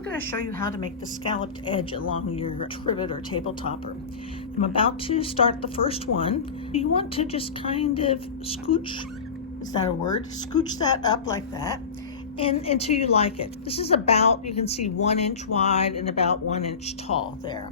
I'm going to show you how to make the scalloped edge along your trivet or table topper. I'm about to start the first one. You want to just kind of scooch, is that a word? Scooch that up like that and until you like it. This is about, you can see 1 inch wide and about 1 inch tall there.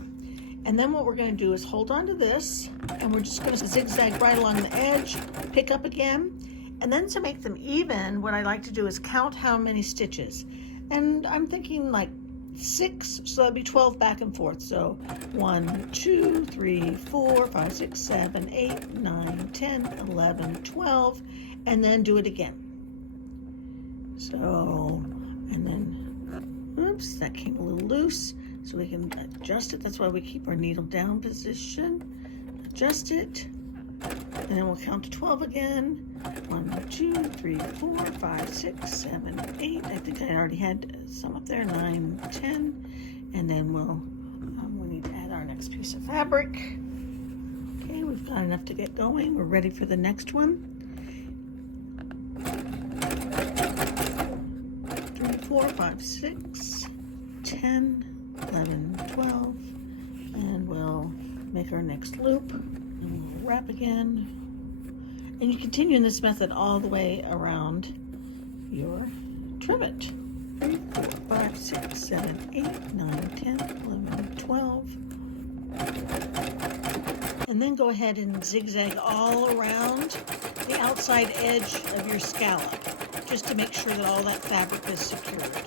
And then what we're going to do is hold on to this and we're just going to zigzag right along the edge, pick up again. And then to make them even, what I like to do is count how many stitches. And I'm thinking like 6, so that'd be 12 back and forth. So 1, 2, 3, 4, 5, 6, 7, 8, 9, 10, 11, 12, and then do it again. So, and then, oops, that came a little loose. So we can adjust it. That's why we keep our needle down position. Adjust it. And then we'll count to 12 again. 1, 2, 3, 4, 5, 6, 7, 8. I think I already had some up there. 9, 10. And then we need to add our next piece of fabric. Okay, we've got enough to get going. We're ready for the next one. 3, 4, 5, 6, 10, 11, 12. And we'll make our next loop. And we'll wrap again. And you continue in this method all the way around your trivet. 3, 4, 5, 6, 7, 8, 9, 10, 11, 12. And then go ahead and zigzag all around the outside edge of your scallop, just to make sure that all that fabric is secured.